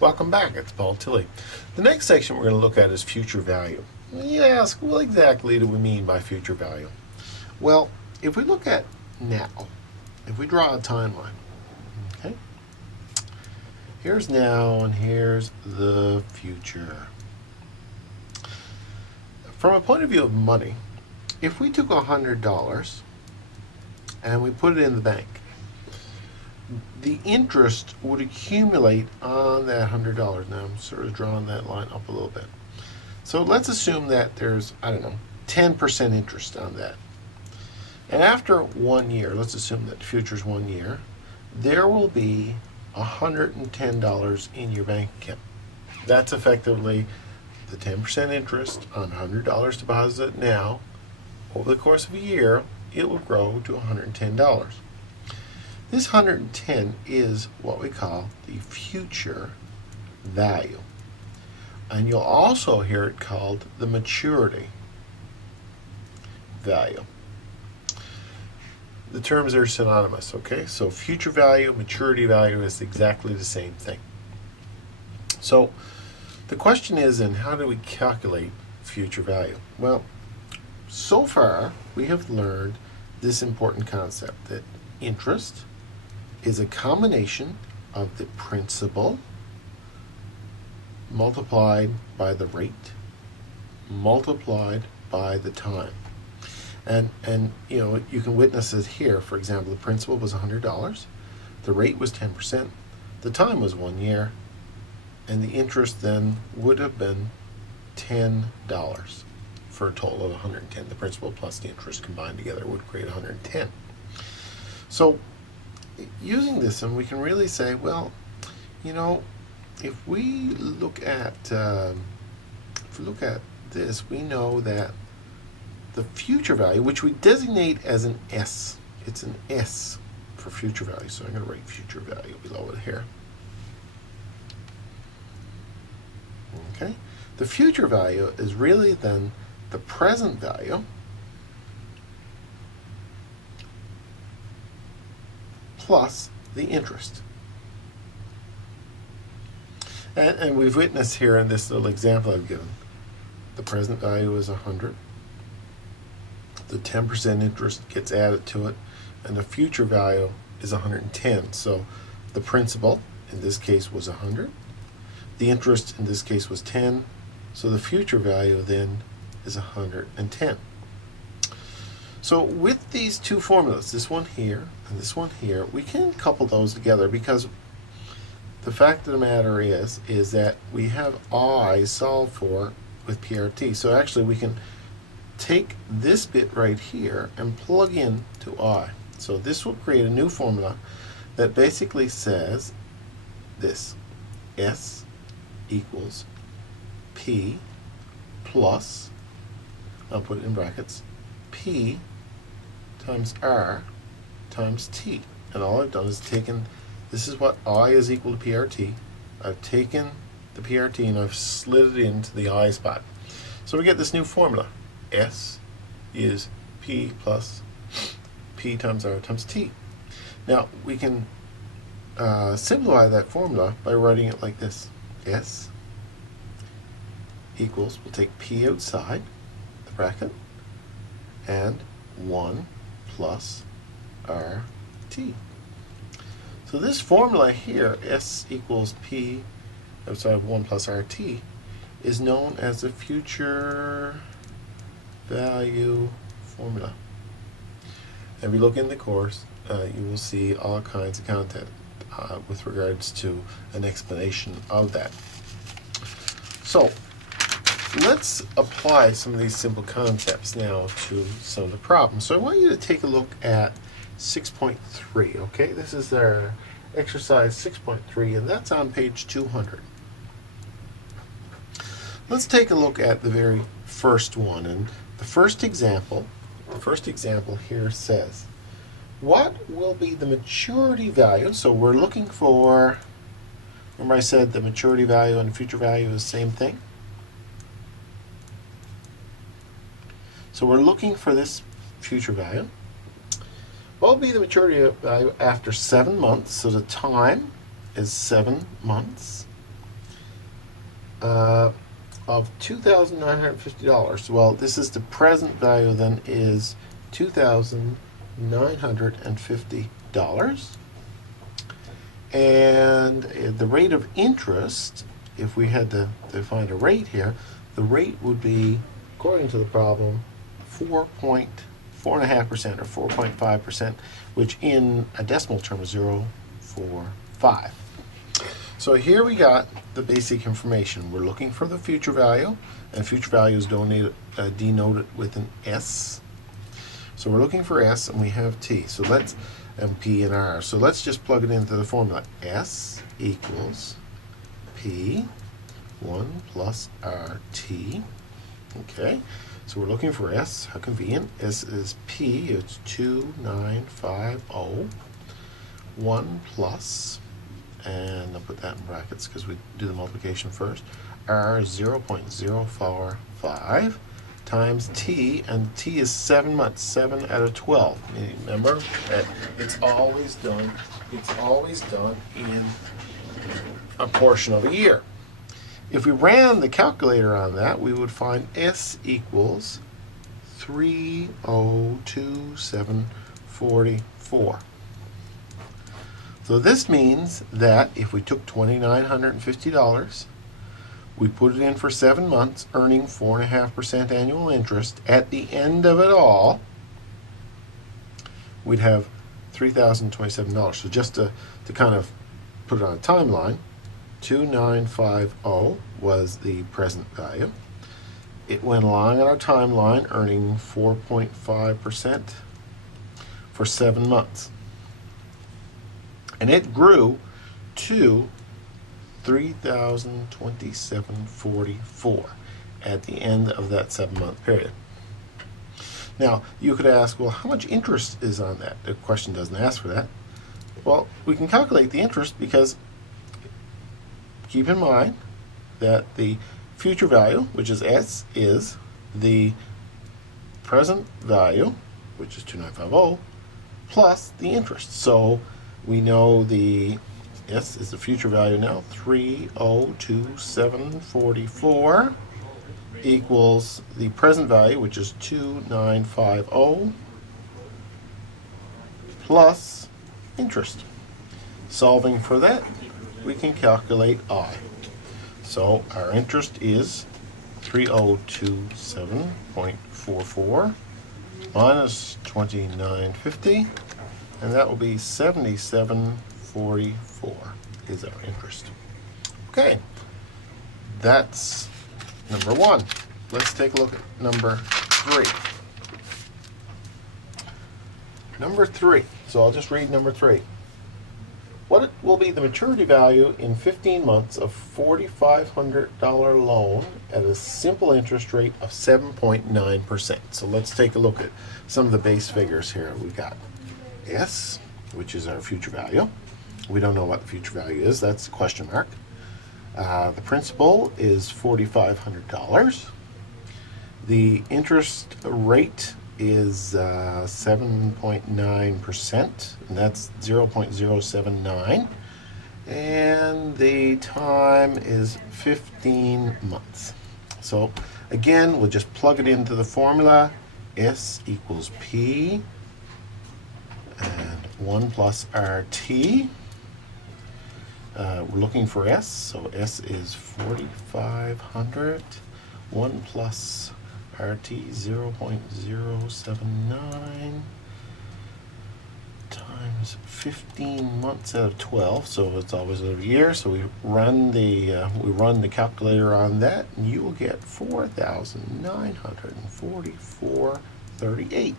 Welcome back, it's Paul Tilley. The next section we're going to look at is future value. You ask, what exactly do we mean by future value? Well, if we look at now, if we draw a timeline, okay? Here's now and here's the future. From a point of view of money, if we took $100 and we put it in the bank, the interest would accumulate on that $100. Now I'm sort of drawing that line up a little bit. So let's assume that there's, 10% interest on that. And after 1 year, let's assume that the future's 1 year, there will be $110 in your bank account. That's effectively the 10% interest on $100 deposited now. Over the course of a year, it will grow to $110. This 110 is what we call the future value. And you'll also hear it called the maturity value. The terms are synonymous, okay? So future value, maturity value is exactly the same thing. So the question is, then, how do we calculate future value? Well, so far we have learned this important concept that interest is a combination of the principal multiplied by the rate multiplied by the time. And you can witness it here. For example, the principal was $100, the rate was 10%, the time was 1 year, and the interest then would have been $10 for a total of 110. The principal plus the interest combined together would create 110. So using this, and we can really say, well, if we look at this, we know that the future value, which we designate as an S, it's an S for future value. So I'm going to write future value below it here. Okay, the future value is really then the present value plus the interest. And we've witnessed here in this little example I've given, the present value is 100, the 10% interest gets added to it, and the future value is 110. So the principal in this case was 100, the interest in this case was 10, so the future value then is 110. So with these two formulas, this one here and this one here, we can couple those together, because the fact of the matter is that we have I solved for with PRT. So actually we can take this bit right here and plug in to I. So this will create a new formula that basically says this: S equals P plus, I'll put it in brackets, P times R times T. And all I've done is taken, this is what I is equal to PRT. I've taken the PRT and I've slid it into the I spot. So we get this new formula. S is P plus P times R times T. Now we can simplify that formula by writing it like this. S equals, we'll take P outside the bracket, and 1 plus RT. So this formula here, S equals P outside of 1 plus RT, is known as the future value formula. And if you look in the course, you will see all kinds of content with regards to an explanation of that. So let's apply some of these simple concepts now to some of the problems. So I want you to take a look at 6.3, okay? This is our exercise 6.3, and that's on page 200. Let's take a look at the very first one. And the first example here says, what will be the maturity value? So we're looking for, remember I said the maturity value and the future value is the same thing? So we're looking for this future value. What will be the maturity value after 7 months? So the time is 7 months. of $2,950. Well, this is the present value then is $2,950. And the rate of interest, if we had to find a rate here, the rate would be, according to the problem, 4.5% or 4.5%, which in a decimal term is 0.45. So here we got the basic information. We're looking for the future value, and future value is denoted with an S. So we're looking for S, and we have T. So let's and P and R. So let's just plug it into the formula. S equals P 1 plus RT. Okay. So we're looking for S. How convenient. S is P. It's 2950. 1 plus, and I'll put that in brackets because we do the multiplication first. R is 0.045 times T, and T is 7 months, 7 out of 12. Remember, it's always done in a portion of a year. If we ran the calculator on that, we would find S equals 302,744. So this means that if we took $2,950, we put it in for 7 months, earning 4.5% annual interest. At the end of it all, we'd have $3,027. So just to kind of put it on a timeline, 2,950 was the present value. It went along on our timeline, earning 4.5% for 7 months. And it grew to $3,027.44 at the end of that 7-month period. Now, you could ask, well, how much interest is on that? The question doesn't ask for that. Well, we can calculate the interest because keep in mind that the future value, which is S, is the present value, which is 2,950, plus the interest. So we know the S is the future value now, 302,744 equals the present value, which is 2,950, plus interest. Solving for that, we can calculate I. So our interest is 302,744 minus 2,950, and that will be 77.44 is our interest. Okay, that's number 1. Let's take a look at number 3. Number 3. So I'll just read number 3. What will be the maturity value in 15 months of $4,500 loan at a simple interest rate of 7.9%? So let's take a look at some of the base figures here. We've got S, which is our future value. We don't know what the future value is. That's a question mark. The principal is $4,500. The interest rate is 7.9%, and that's 0.079. And the time is 15 months. So again, we'll just plug it into the formula. S equals P and 1 plus RT. We're looking for S, so S is 4,500. 1 plus RT 0.079 times 15 months out of 12, so it's always out of a year. So we run the calculator on that, and you will get 4,944.38.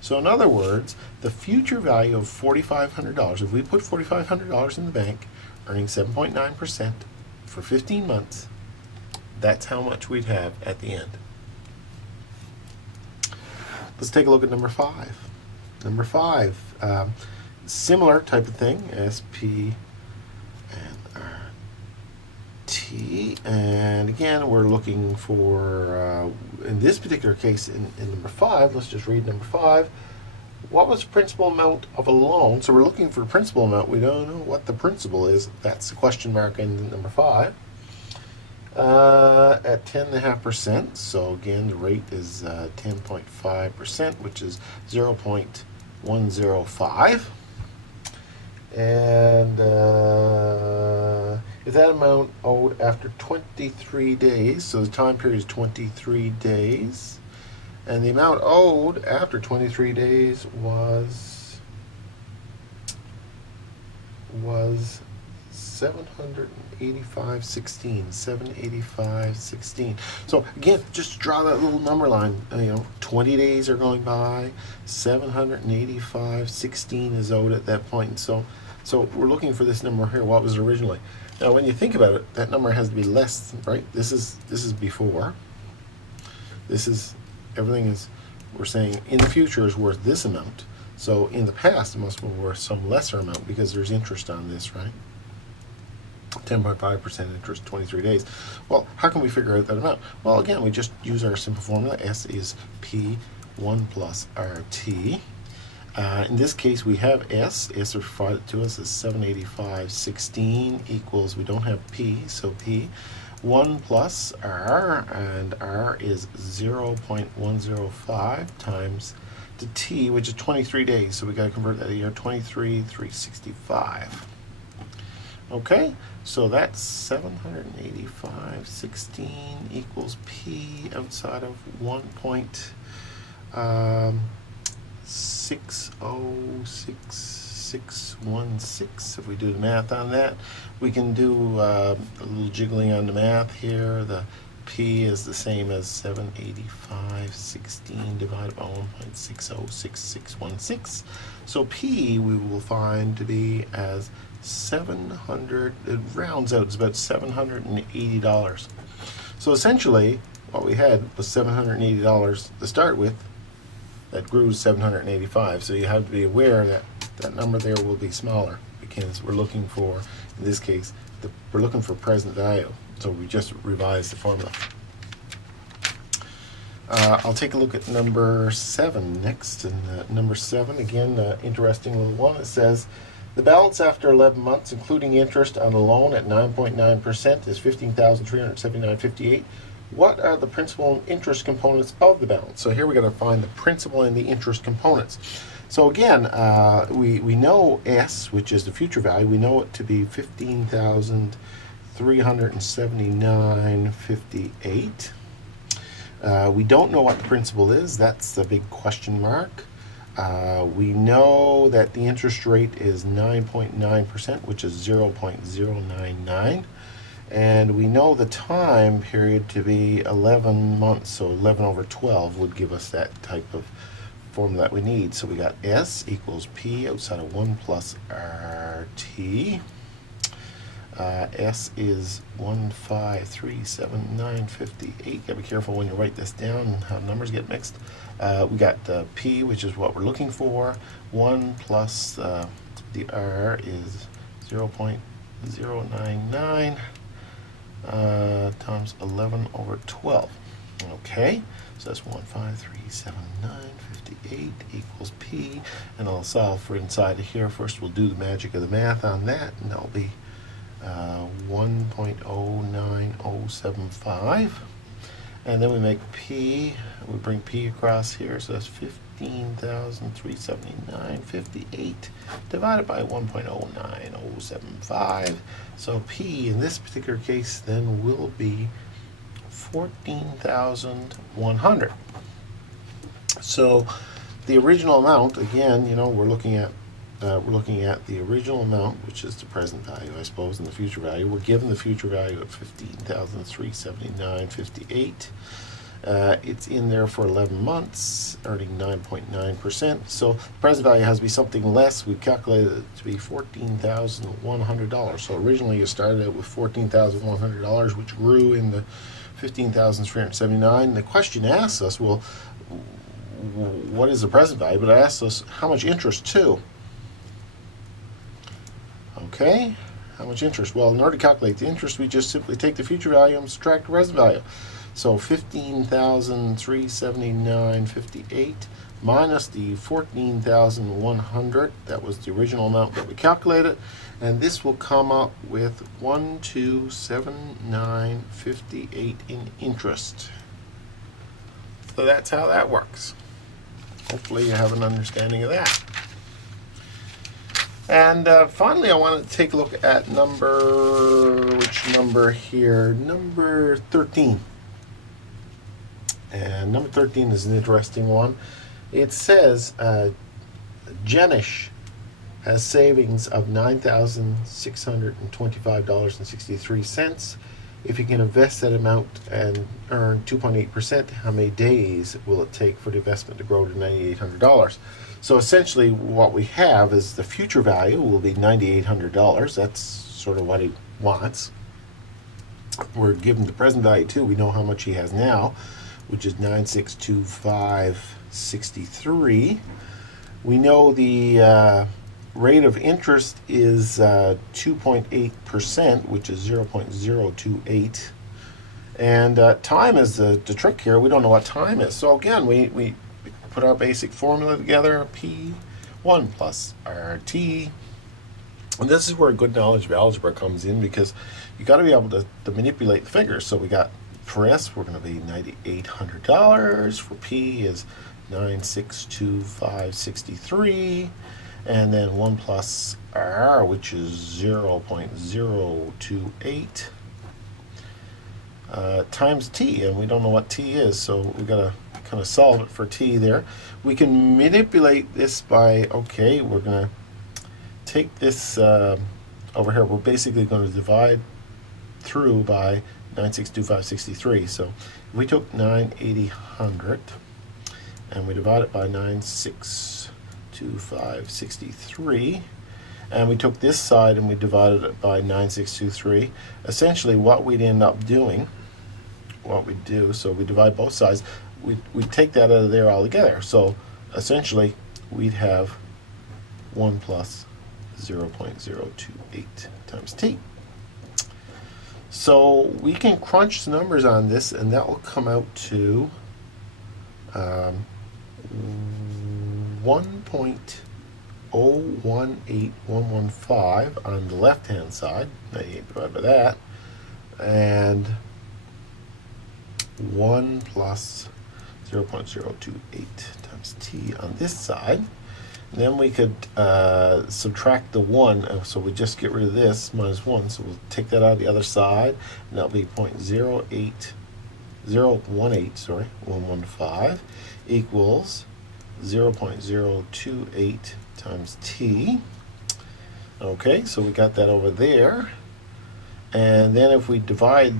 So in other words, the future value of $4,500, if we put $4,500 in the bank, earning 7.9% for 15 months, that's how much we'd have at the end. Let's take a look at number 5. Number 5, similar type of thing, SP and RT, and again, we're looking for, in this particular case, in number 5, let's just read number 5. What was the principal amount of a loan? So we're looking for principal amount. We don't know what the principal is. That's the question mark in number 5. at 10.5%. So again, the rate is 10.5%, which is 0.105. And if that amount owed after 23 days, so the time period is 23 days, and the amount owed after 23 days was 785.16. 785.16. So again, just draw that little number line. 20 days are going by. 785.16 is owed at that point. So we're looking for this number here. What was it originally? Now, when you think about it, that number has to be less, right? This is before. This is everything is. We're saying in the future is worth this amount. So in the past, it must be worth some lesser amount because there's interest on this, right? 10.5% interest, 23 days. Well, how can we figure out that amount? Well, again, we just use our simple formula. S is P1 plus RT. In this case, we have S. S is provided to us as 785.16 equals, we don't have P, so P. 1 plus R, and R is 0.105 times to T, which is 23 days. So we got to convert that to year 23,365. Okay, so that's 785.16 equals P outside of 1.606616. If we do the math on that, we can do a little jiggling on the math here. The P is the same as 785.16 divided by 1.606616. So P we will find to be as 700, it rounds out, it's about $780. So essentially, what we had was $780 to start with. That grew to 785. So you have to be aware that that number there will be smaller because we're looking for, in this case, we're looking for present value. So we just revised the formula. I'll take a look at number 7 next. And number 7, again, interesting little one. It says, the balance after 11 months, including interest on a loan at 9.9%, is $15,379.58. What are the principal and interest components of the balance? So here we're going to find the principal and the interest components. So again, we know S, which is the future value, we know it to be $15,379.58. We don't know what the principal is. That's the big question mark. We know that the interest rate is 9.9%, which is 0.099. And we know the time period to be 11 months, so 11 over 12 would give us that type of formula that we need. So we got S equals P outside of 1 plus RT. S is 1537958. Gotta be careful when you write this down how numbers get mixed. We got P, which is what we're looking for. 1 plus the R is 0.099 times 11 over 12. Okay, so that's 1537958 equals P, and I'll solve for inside of here. First we'll do the magic of the math on that, and that'll be 1.09075, and then we make P, we bring P across here, so that's 15,379.58 divided by 1.09075. So P in this particular case then will be 14,100. So the original amount, again, we're looking at the original amount, which is the present value, I suppose, and the future value. We're given the future value at 15,379.58. It's in there for 11 months, earning 9.9%. So the present value has to be something less. We've calculated it to be $14,100. So originally you started out with $14,100, which grew into 15,379. The question asks us, well, what is the present value? But it asks us how much interest too. Okay, how much interest? Well, in order to calculate the interest, we just simply take the future value and subtract the present value. So 15,379.58 minus the 14,100. That was the original amount that we calculated, and this will come up with 1,279.58 in interest. So that's how that works. Hopefully you have an understanding of that. And finally, I want to take a look at which number here? Number 13. And number 13 is an interesting one. It says Jenish has savings of $9,625.63. If you can invest that amount and earn 2.8%, how many days will it take for the investment to grow to $9,800? So essentially what we have is the future value will be $9,800. That's sort of what he wants. We're given the present value too. We know how much he has now, which is $9,625.63. We know the rate of interest is 2.8%, which is 0.028. And time is the trick here. We don't know what time is. So again, we put our basic formula together, P1 plus RT. And this is where good knowledge of algebra comes in, because you got to be able to manipulate the figures. So we got, for S, we're going to be $9,800. For P is 9,625.63. And then 1 plus R, which is 0.028, times T. And we don't know what T is, so we've got to kind of solve it for T there. We can manipulate this by, okay, we're going to take this over here. We're basically going to divide through by 9,625.63. So if we took 9,800 and we divide it by 9,625.63, and we took this side and we divided it by 9,623, essentially what we'd end up doing, so we divide both sides, we'd take that out of there altogether. So essentially we'd have 1 plus 0.028 times T. So we can crunch the numbers on this, and that will come out to 1.018115 on the left hand side, 98 divided by that, and 1 plus 0.028 times T on this side. And then we could subtract the 1, so we just get rid of this, minus 1, so we'll take that out of the other side, and that'll be 115 equals 0.028 times T. Okay, so we got that over there. And then if we divide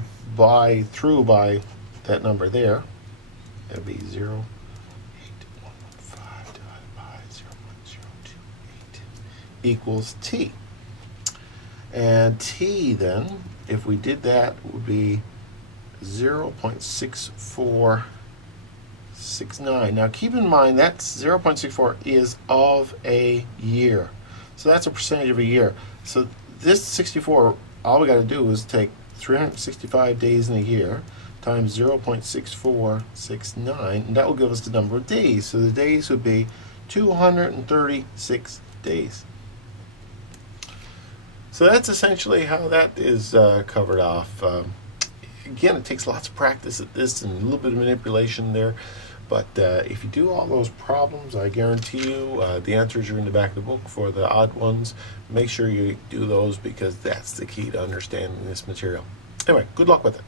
through by that number there, it'll be 0.8115 divided by 0.028 equals T. And T then, if we did that, would be 0.6469. Now keep in mind that's 0.64 is of a year. So that's a percentage of a year. So this 64, all we got to do is take 365 days in a year times 0.6469, and that will give us the number of days. So the days would be 236 days. So that's essentially how that is covered off. Again, it takes lots of practice at this and a little bit of manipulation there. But if you do all those problems, I guarantee you the answers are in the back of the book for the odd ones. Make sure you do those, because that's the key to understanding this material. Anyway, good luck with it.